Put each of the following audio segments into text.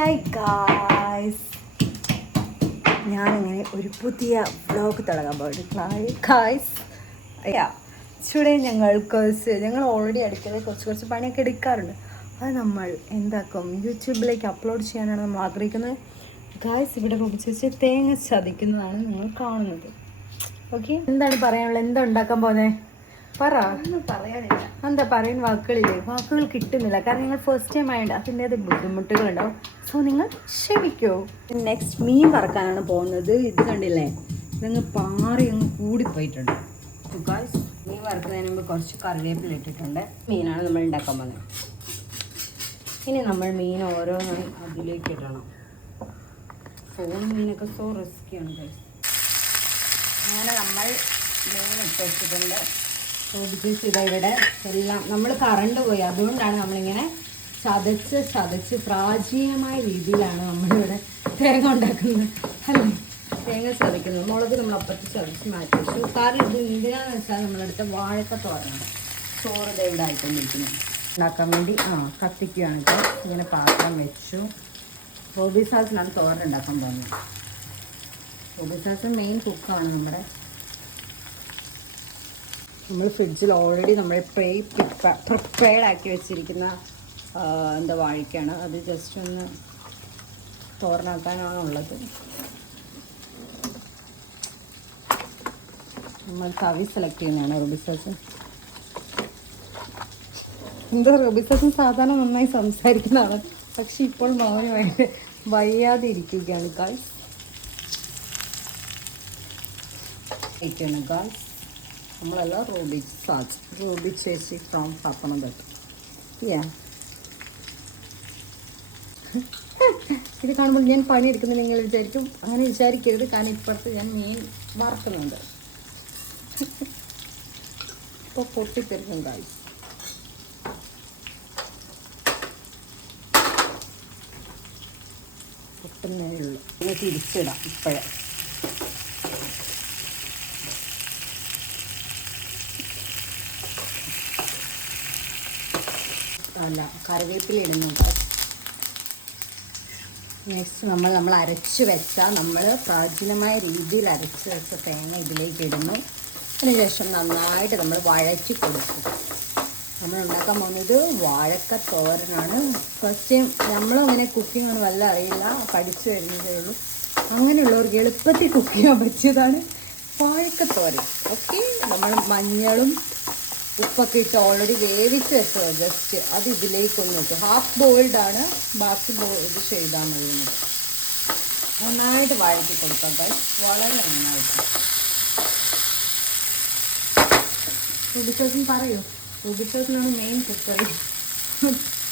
Hi guys, ഞാനിങ്ങനെ ഒരു പുതിയ വ്ളോഗ് തുടങ്ങാൻ പോയിട്ട് ഗായ്സ് ചൂടെ ഞങ്ങൾ ഓൾറെഡി അടുക്കളയിൽ കുറച്ച് പണിയൊക്കെ എടുക്കാറുണ്ട്. അത് നമ്മൾ എന്താക്കും യൂട്യൂബിലേക്ക് അപ്ലോഡ് ചെയ്യാനാണ് നമ്മൾ ആഗ്രഹിക്കുന്നത്. ഗായ്സ്, ഇവിടെ വെച്ച് തേങ്ങ ചതിക്കുന്നതാണ് നിങ്ങൾ കാണുന്നത്. ഓക്കെ, എന്താണ് പറയാനുള്ളത്? എന്താ ഉണ്ടാക്കാൻ പോകുന്നത്? പറ. ഒന്നും പറയാനില്ല. എന്താ പറയാൻ വാക്കുകളില്ലേ? വാക്കുകൾ കിട്ടുന്നില്ല. കാരണം നിങ്ങൾ ഫസ്റ്റ് ടൈം ആയതുകൊണ്ട് അതിൻ്റേത് ബുദ്ധിമുട്ടുകളുണ്ടാവും. സോ നിങ്ങൾ ക്ഷമിക്കോ. നെക്സ്റ്റ് മീൻ വറക്കാനാണ് പോകുന്നത്. ഇത് കണ്ടില്ലേ, ഇതങ്ങ് പാറി അങ്ങ് കൂടിപ്പോയിട്ടുണ്ട്. ഗായ്സ്, മീൻ വറക്കുന്നതിന് മുമ്പ് കുറച്ച് കറിവേപ്പില ഇട്ടിട്ടുണ്ട്. മീനാണ് നമ്മൾ ഉണ്ടാക്കാൻ പോകുന്നത്. ഇനി നമ്മൾ മീൻ ഓരോന്നായി അതിലേക്ക് ഇടണം. മീനൊക്കെ സോ റിസ്ക്കിയാണ് ഗായ്സ്. അങ്ങനെ നമ്മൾ മീൻ ഇട്ട് വെച്ചിട്ടുണ്ട്. ഇതാ ഇവിടെ എല്ലാം നമ്മൾ കറണ്ട് പോയി, അതുകൊണ്ടാണ് നമ്മളിങ്ങനെ ചതച്ച് പ്രാചീനമായ രീതിയിലാണ് നമ്മളിവിടെ തേങ്ങ ഉണ്ടാക്കുന്നത്. അല്ലേ, തേങ്ങ ചതക്കുന്നത്. മുളക് നമ്മൾ അപ്പുറത്ത് ചതച്ച് മാറ്റി വെച്ചു. കാരണം ഇത് എന്തിനാന്ന് വെച്ചാൽ നമ്മളടുത്ത വാഴക്കത്തോരമാണ്. ചോറ് ഇവിടെ ആയിക്കൊണ്ടിരിക്കുന്നത് ഉണ്ടാക്കാൻ വേണ്ടി കത്തിക്കുകയാണ്. ഇപ്പോൾ ഇങ്ങനെ പാത്രം വെച്ചു. ഹോബി സാസിനാണ് തോരൻ ഉണ്ടാക്കാൻ പോകുന്നത്. ഹോബി സാസ് മെയിൻ കുക്കാണ് നമ്മുടെ. നമ്മൾ ഫ്രിഡ്ജിൽ ഓൾറെഡി നമ്മൾ പ്രിപ്പയർഡ് ആക്കി വെച്ചിരിക്കുന്ന വാഴയ്ക്കാണ്. അത് ജസ്റ്റ് ഒന്ന് തോരനാക്കാനാണ് ഉള്ളത്. നമ്മൾ കറി സെലക്ട് ചെയ്യുന്നതാണ് റൂബിസാസ്. റൂബിസാസും സാധാരണ നന്നായി സംസാരിക്കുന്നതാണ്, പക്ഷെ ഇപ്പോൾ മൗനമായിട്ട് വയ്യാതെ ഇരിക്കുകയാണ് ഗായ്സ്. ഗായ്സ്, നമ്മളല്ല റൂബി ചേച്ചി ഫ്രോം പപ്പനംതിട്ട. ഇത് കാണുമ്പോൾ ഞാൻ പണിയെടുക്കുന്നത് നിങ്ങൾ വിചാരിക്കും. അങ്ങനെ വിചാരിക്കരുത്, കാരണം ഇപ്പുറത്ത് ഞാൻ മീൻ വറക്കുന്നുണ്ട്. ഇപ്പോൾ പൊട്ടിത്തെറിക്കും ഗായ്സ്. പൊട്ടുന്നേ ഉള്ളൂ. ഇത് തിരിച്ചിടാം ഇപ്പോഴേ. അല്ല, കറിവേപ്പില ഇടുന്നുണ്ട്. നെക്സ്റ്റ് നമ്മൾ അരച്ച് വെച്ച പ്രാചീനമായ രീതിയിൽ അരച്ച് വെച്ച തേങ്ങ ഇതിലേക്ക് ഇടുന്നു. അതിനുശേഷം നന്നായിട്ട് നമ്മൾ വഴറ്റി കൊടുക്കും. നമ്മൾ ഉണ്ടാക്കാൻ പോകുന്നത് വാഴക്ക തോരനാണ്. ഫസ്റ്റ് ടൈം നമ്മളങ്ങനെ കുക്കിംഗ് ഒന്നും വല്ല അറിയില്ല, പഠിച്ചു വരുന്നതേ ഉള്ളൂ. അങ്ങനെയുള്ളവർക്ക് എളുപ്പത്തിൽ കുക്ക് ചെയ്യാൻ പറ്റിയതാണ് വാഴക്കത്തോരൻ. ഓക്കെ, നമ്മൾ മഞ്ഞളും ഉപ്പൊക്കെ ഇട്ട് ഓൾറെഡി വേവിച്ച് വെച്ചത് ജസ്റ്റ് അത് ഇതിലേക്കൊന്ന് വെച്ചു. ഹാഫ് ബോയിൽഡ് ആണ്, ബാക്കി ഇത് ചെയ്താൽ മതി. നന്നായിട്ട് വഴറ്റി കൊടുക്കാം ഗൈസ്, വളരെ നന്നായിട്ട്. റൂബിസാസും പറയൂ. റൂബിസാസിനാണ് മെയിൻ കുക്കറി.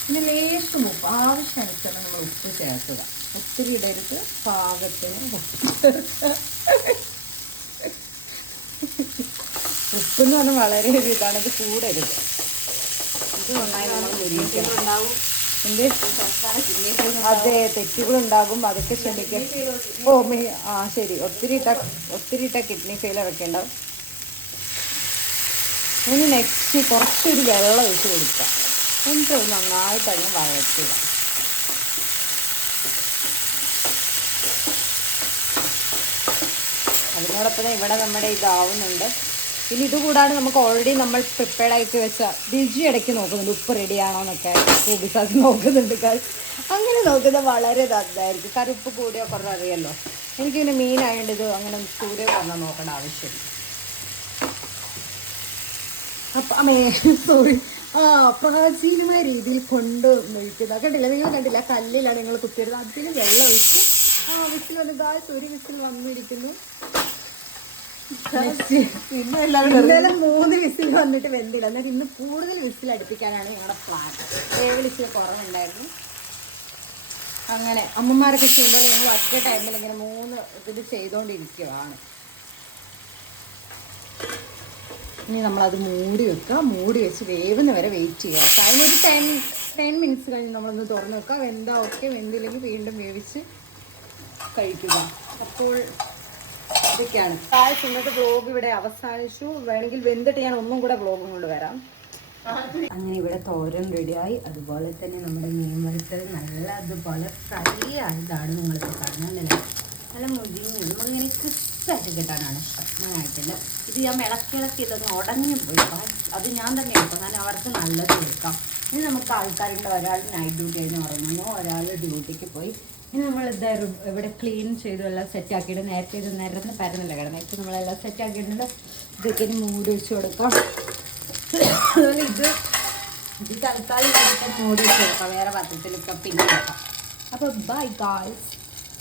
പിന്നെ ലേശം ഉപ്പ്, ആവശ്യാനുസരണം നമ്മൾ ഉപ്പ് ചേർക്കുക. ഒത്തിരി ഇടരുത്, പാകത്തിന് ഉപ്പ്. ഉപ്പെന്ന് പറഞ്ഞാൽ വളരെ ഒരു ഇതാണ്, ഇത് കൂടരുത്. ഇത് നന്നായി നമ്മൾ മുരിക്കണം. അതെ, തെറ്റുകളുണ്ടാകും, അതൊക്കെ ക്ഷമിക്കാം. ശരി. ഒത്തിരി ഇട്ട കിഡ്നി ഫെയിലറൊക്കെ ഉണ്ടാവും. ഇനി നെക്സ്റ്റ് കുറച്ചൊരു വെള്ളം ഒഴിച്ച് കൊടുക്കാം. എന്നിട്ട് നന്നായിട്ട് അതിന് വഴറ്റുക. അതിനോടൊപ്പം ഇവിടെ നമ്മുടെ ഇതാവുന്നുണ്ട്. ഇനി ഇതുകൂടാതെ നമുക്ക് ഓൾറെഡി നമ്മൾ പ്രിപ്പയർഡ് ആയിട്ട് വെച്ച രുചി ഇടയ്ക്ക് നോക്കുന്നുണ്ട്, ഉപ്പ് റെഡിയാണോ എന്നൊക്കെ റൂബിസാസ് നോക്കുന്നുണ്ട്. അങ്ങനെ നോക്കുന്നത് വളരെ നന്നായിരിക്കും. കാരണം ഉപ്പ് കൂടിയോ കുറേ അറിയാമല്ലോ. എനിക്ക് പിന്നെ മീനായതുകൊണ്ട് ഇത് അങ്ങനെ കൂടിയോ പറഞ്ഞാൽ നോക്കേണ്ട ആവശ്യമില്ല. സോറി, പ്രാചീനമായ രീതിയിൽ കൊണ്ട് ഒഴിക്കുന്നത് കണ്ടില്ല, നിങ്ങൾ കണ്ടില്ല, കല്ലിലാണ് നിങ്ങൾ കുത്തിയിരുന്നത്. അതിന് വെള്ളം ഒഴിച്ച് വിസിൽ വന്ന് ഗായ്സ്, ഒരു വിസിൽ വന്നിരിക്കുന്നു. ഇന്നലെ 3 വിസിൽ വന്നിട്ട് വെന്തില്ല. എന്നിട്ട് ഇന്ന് കൂടുതൽ വിസിൽ അടുപ്പിക്കാനാണ് ഞങ്ങളുടെ പ്ലാൻ. വിസിൽ കുറവുണ്ടായിരുന്നു. അങ്ങനെ അമ്മമാരൊക്കെ ചെയ്യുമ്പോൾ ഞങ്ങൾ ഒറ്റ ടൈമിൽ ഇങ്ങനെ 3 ഇത് ചെയ്തുകൊണ്ടിരിക്കുകയാണ്. ഇനി നമ്മളത് മൂടി വെക്കുക. മൂടി വെച്ച് വേവുന്ന വരെ വെയിറ്റ് ചെയ്യുക. അതിനൊരു 10 മിനിറ്റ്സ് കഴിഞ്ഞ് നമ്മളൊന്ന് തുറന്ന് വെക്കുക. വെന്താ ഓക്കെ, വെന്തില്ലെങ്കിൽ വീണ്ടും വേവിച്ച് കഴിക്കുക. അപ്പോൾ ഇതൊക്കെയാണ് ഇന്നത്തെ വ്ലോഗ് ഇവിടെ അവസാനിച്ചു. വേണമെങ്കിൽ വെന്തിട്ട് ഞാൻ ഒന്നും കൂടെ വ്ലോഗും കൊണ്ട് വരാം. അങ്ങനെ ഇവിടെ തോരൻ റെഡിയായി. അതുപോലെ തന്നെ നമ്മുടെ മീൻ വറുത്തത് നല്ല അതുപോലെ ഫ്രൈ ആയതാണ് നിങ്ങളിപ്പോൾ കാണുന്നതല്ലേ. നല്ല മുരിഞ്ഞ് നമുക്കിങ്ങനെ ക്രിസ്പായിട്ട് കിട്ടാനാണ് ഇഷ്ടം. അങ്ങനെയായിട്ടില്ല. ഇത് ഞാൻ ഇളക്കി ഇതൊന്ന് ഉടഞ്ഞു പോയി. അത് ഞാൻ തന്നെ എടുക്കാം, കാരണം അവർക്ക് നല്ലത് കൊടുക്കാം. ഇനി നമുക്ക് ആൾക്കാരുണ്ട്, ഒരാൾ നൈറ്റ് ഡ്യൂട്ടി ആയിരുന്നു പറയുന്നു, ഒരാൾ ഡ്യൂട്ടിക്ക് പോയി. ഇനി നമ്മളിത് ഇവിടെ ക്ലീൻ ചെയ്തു എല്ലാം സെറ്റാക്കിയിട്ട് നേരത്തെ ഇത് നിരന്ന് പരന്നില്ല കിടന്നത്. ഇപ്പോൾ നമ്മളെല്ലാം സെറ്റാക്കിയിട്ടുണ്ട്. ഇതൊക്കെ ഇനി മൂടി വെച്ച് കൊടുക്കാം. അതുപോലെ ഇത് തൽക്കാലം മൂടി വെച്ച് കൊടുക്കാം, വേറെ പാത്രത്തിലൊക്കെ പിന്നെ കൊടുക്കാം. അപ്പോൾ ബൈ ഗായ്സ്.